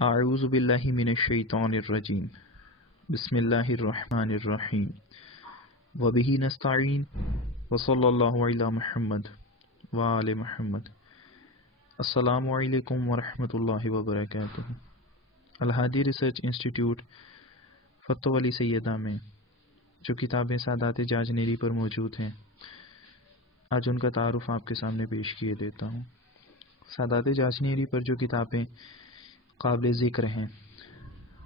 اعوذ باللہ من الشیطان الرجیم بسم اللہ الرحمن الرحیم وبہ نستعین وصلی اللہ علی محمد وآل محمد۔ السلام علیکم ورحمۃ اللہ وبرکاتہ۔ الہادی ریسرچ انسٹیٹیوٹ فتح ولی سیدہ میں جو کتابیں سادات جاجنیری پر موجود ہیں، آج ان کا تعارف آپ کے سامنے پیش کیے دیتا ہوں۔ سادات جاجنیری پر جو کتابیں قابل ذکر ہیں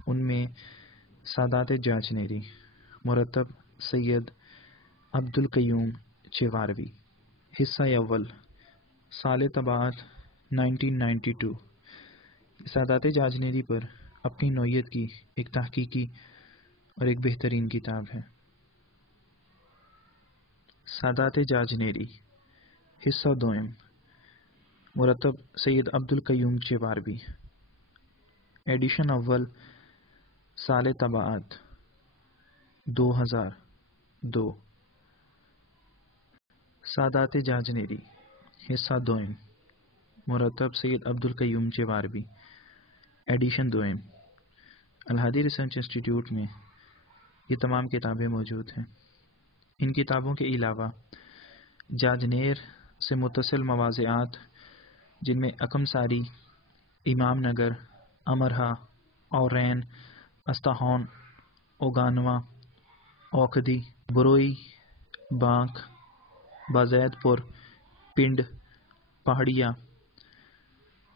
ان میں سادات جاجنیری مرتب سید عبدالقیوم چواروی، حصہ اول، سال طباعت 1992۔ سادات جاجنیری پر اپنی نوعیت کی ایک تحقیقی اور ایک بہترین کتاب ہے۔ سادات جاجنیری حصہ دوم، مرتب سید عبدالقیوم چواروی، ایڈیشن اول، سال طباعت 2002۔ سادات جاجنیری حصہ دوم، مرتب سید عبدالقیوم چواروی، ایڈیشن دوم۔ الہادی ریسرچ انسٹیٹیوٹ میں یہ تمام کتابیں موجود ہیں۔ ان کتابوں کے علاوہ جاجنیر سے متصل مواضعات جن میں اکم ساری، امام نگر، امرہا، اورین، استہون، اوگانوا، اوکھدی، بروئی، بانک، بازید پور، پنڈ، پہاڑیا،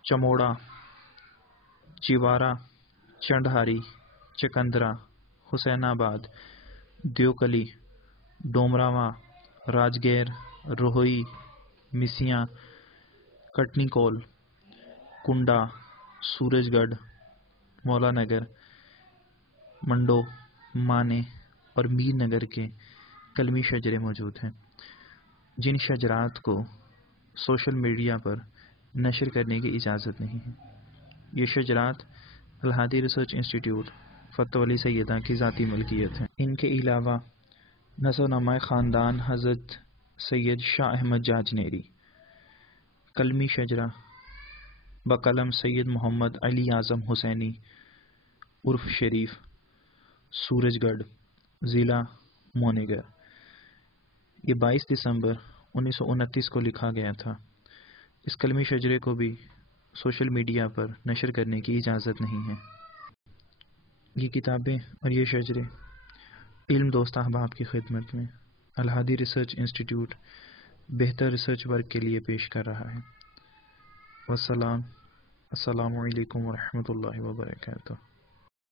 چموڑا، چیوارا، چنڈہاری، چکندرا، حسین آباد، دیوکلی، ڈومراواں، راجگیر، روہوئی، مسیاں، کٹنی کول، کنڈا، سورج گڑھ، مولا نگر، منڈو، مانے اور میر نگر کے کلمی شجرے موجود ہیں، جن شجرات کو سوشل میڈیا پر نشر کرنے کی اجازت نہیں ہے۔ یہ شجرات الہادی ریسرچ انسٹیٹیوٹ فتح ولی سیدہ کی ذاتی ملکیت ہیں۔ ان کے علاوہ نسب نامہ خاندان حضرت سید شاہ احمد جاجنیری، کلمی شجرہ بقلم سید محمد علی اعظم حسینی عرف شریف، سورج گڑھ، ضلع مونیگر، یہ 22 دسمبر 1929 کو لکھا گیا تھا۔ اس کلمی شجرے کو بھی سوشل میڈیا پر نشر کرنے کی اجازت نہیں ہے۔ یہ کتابیں اور یہ شجرے علم دوست احباب کی خدمت میں الہادی ریسرچ انسٹیٹیوٹ بہتر ریسرچ ورک کے لیے پیش کر رہا ہے۔ السلام علیکم ورحمۃ اللہ وبرکاتہ۔